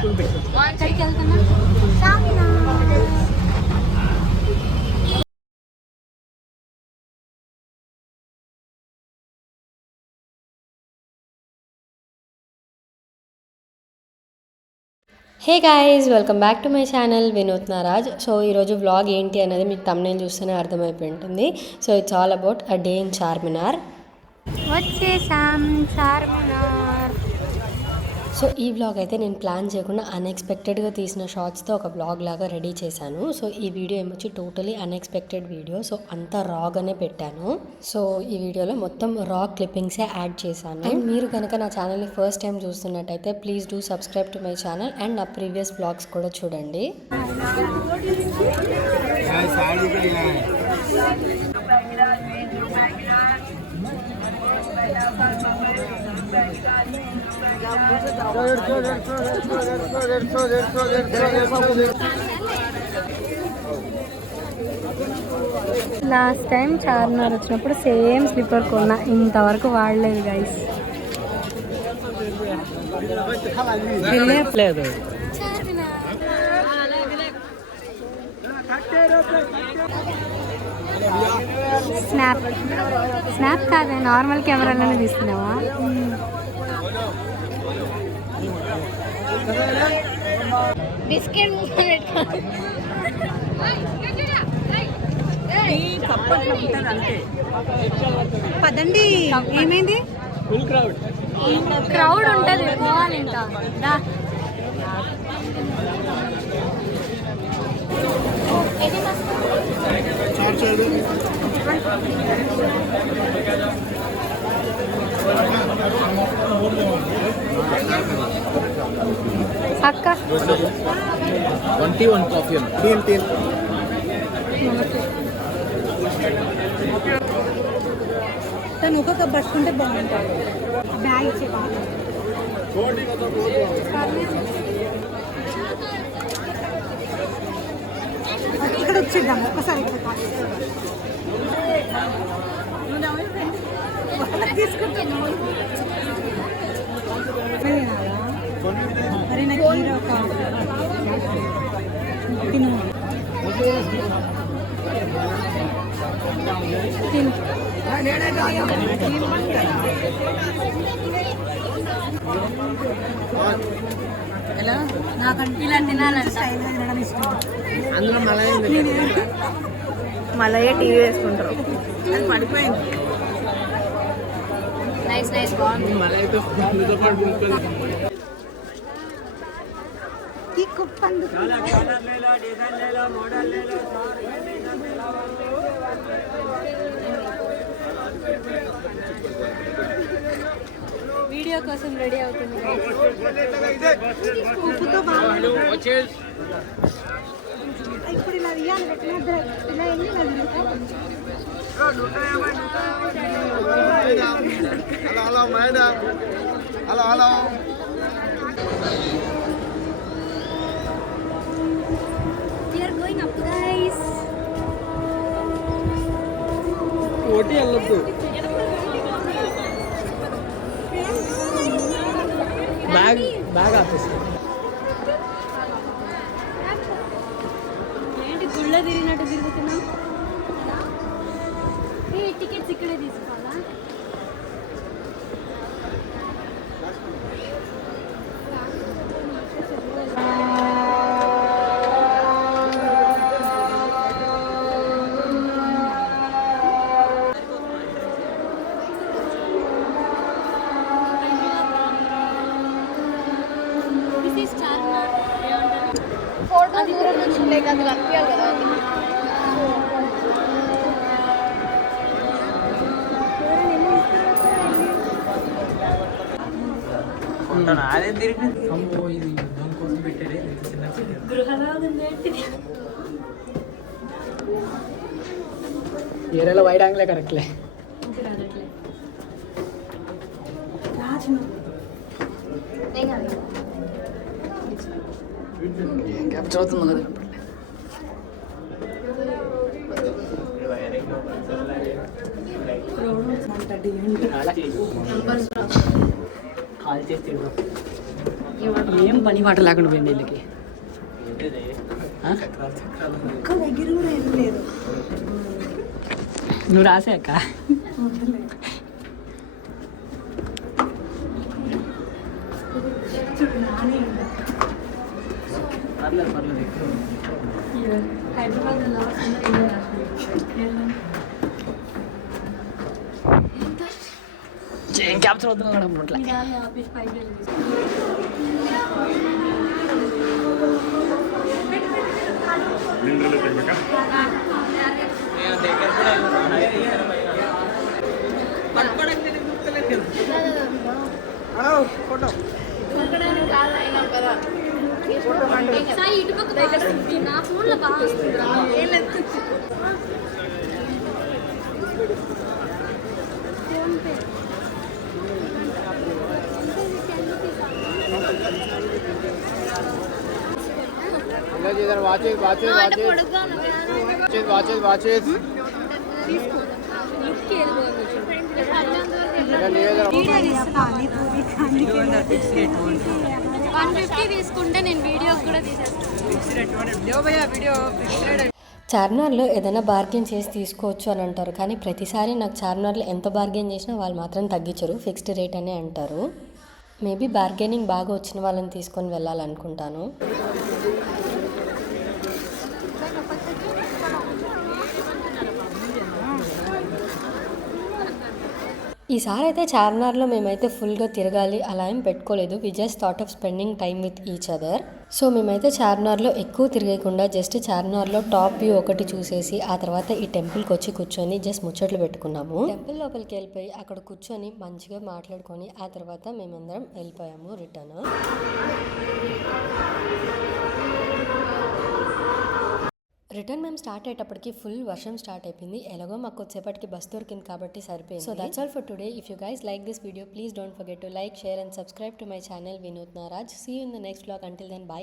ఎక్కడికి వెళ్తున్నా? Hey guys, welcome back to my channel వినూత్న రాజ్. సో ఈరోజు వ్లాగ్ ఏంటి అనేది మీకు తమ్నేల్ చూస్తేనే అర్థమైపోయి ఉంటుంది. So it's all about a day in Charminar. వచ్చేసాం చార్మినార్. సో ఈ వ్లాగ్ అయితే నేను ప్లాన్ చేయకుండా అన్ఎక్స్పెక్టెడ్గా తీసిన షార్ట్స్తో ఒక వ్లాగ్ లాగా రెడీ చేశాను. సో ఈ వీడియో ఏమొచ్చి టోటలీ అన్ఎక్స్పెక్టెడ్ వీడియో. సో అంతా రాగానే పెట్టాను. సో ఈ వీడియోలో మొత్తం రా క్లిప్పింగ్సే యాడ్ చేశాను. అండ్ మీరు కనుక నా ఛానల్ని ఫస్ట్ టైం చూస్తున్నట్టయితే please do subscribe to my channel and నా ప్రీవియస్ వ్లాగ్స్ కూడా చూడండి. లాస్ట్ టైం చార్మినార్ వచ్చినప్పుడు సేమ్ స్లిప్పర్ కొన్నా, ఇంతవరకు వాడలేదు గైస్. లేదు స్నాప్ స్నాప్ కాదే, నార్మల్ కెమెరాలోనే తీసుకున్నావా? బిస్కెట్ పదండి. ఏమైంది? క్రౌడ్ ఉంటుంది, పోవాలి ఇంకా. అక్క 21 కాఫీ తను ఒక కప్ పట్టుకుంటే బాగుంటుంది. బ్యాగ్ ఇచ్చే ఇక్కడ వచ్చేద్దాం ఒక్కసారి. తీసుకుంటున్నాను మరి నాకు హీరో తిను. నాకంటే ఇలా తినాలంటే స్టైల్గా తినడం ఇష్టం. అందులో మలయ టీవీ వేసుకుంటారు. అది పడిపోయింది. నైస్ నైస్, బాగుంది. ఈ కుప్పందు వీడియో కోసం రెడీ అవుతుంది. ఉప్పుతో బాగుంది. ఇప్పుడు ఇలా ఇయ్యాలి, ఇలా వెళ్ళి hello madam, hello hello. We are going up, guys. ఓటి వెళ్ళొద్దు. బ్యాగ్ ఆపేసి ఏంటి గుళ్ళ తిరిగినట్టు తిరుగుతున్నాం? ఏ టికెట్స్ ఇక్కడే తీసుకోవాలా? ఫోటో దూరం నుంచి లేక అది కనిపించాలి కదా. అదే తిరిగి ఏరియాలో వైడ్ యాంగిలే కరెక్ట్లే. క్యాప్చర్ అవుతుంది కదా. కాల్ చేసి ఏం పని మాట లేకుండా పోయింది వీళ్ళకి. నువ్వు రాసాక పర్లేదు పర్లేదు ఏం క్యాప్చర్ అవుతున్నా మేడం అట్లా. తీసుకుంటే నేను వీడియో కూడా చార్మినార్లో ఏదైనా బార్గెన్ చేసి తీసుకోవచ్చు అని అంటారు, కానీ ప్రతిసారి నాకు చార్మినార్లో ఎంత బార్గెన్ చేసినా వాళ్ళు మాత్రం తగ్గించరు, ఫిక్స్డ్ రేట్ అనే అంటారు. మేబీ బార్గెనింగ్ బాగా వచ్చిన వాళ్ళని తీసుకొని వెళ్ళాలనుకుంటాను. ఈసారి అయితే చార్మినార్లో మేమైతే ఫుల్గా తిరగాలి అలా ఏం పెట్టుకోలేదు. We just thought of spending time with each other. So మేమైతే చార్మినార్లో ఎక్కువ తిరగకుండా జస్ట్ చార్మినార్లో టాప్ వ్యూ ఒకటి చూసేసి ఆ తర్వాత ఈ టెంపుల్కి వచ్చి కూర్చొని జస్ట్ ముచ్చట్లు పెట్టుకున్నాము. టెంపుల్ లోపలికి వెళ్ళిపోయి అక్కడ కూర్చొని మంచిగా మాట్లాడుకొని ఆ తర్వాత మేమందరం వెళ్ళిపోయాము రిటర్న్. రిటర్న్ మేము స్టార్ట్ అయ్యేటప్పటికి ఫుల్ వర్షం స్టార్ట్ అయిపోయింది. ఎలాగో మాకు కొద్దిసేపటికి బస్ దొరికింది కాబట్టి సరిపోయింది. So that's all for today. If you guys like this video, please don't forget to like, share and subscribe to my channel Vinod Naraj. See you in the next vlog. Until then, bye.